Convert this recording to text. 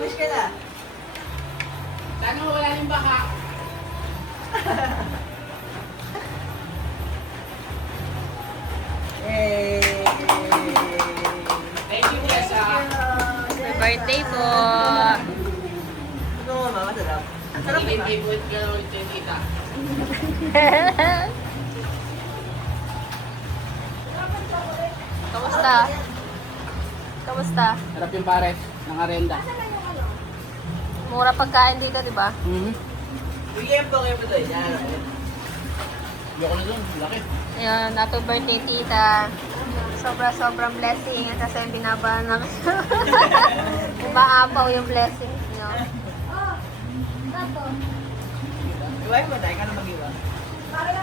Wish ka na. Sana wala yung baka. Yay! Thank you, Tessa. Happy birthday po. Ito mo, mama, sarap. Ang sarap Hindi ba? favorite ka ulit yung tita. Kamusta? Kamusta? Sarap yung pares ng arenda. Mura pagkain dito, di ba? Bigyan po kayo po doon. Yan. Hindi ako na doon. Laki. Ayun, happy birthday, tita. Sobrang blessing. At kasi binaba namin. Umaapaw yung blessings nyo. Iwain mo tayo, ka na mag-iwa.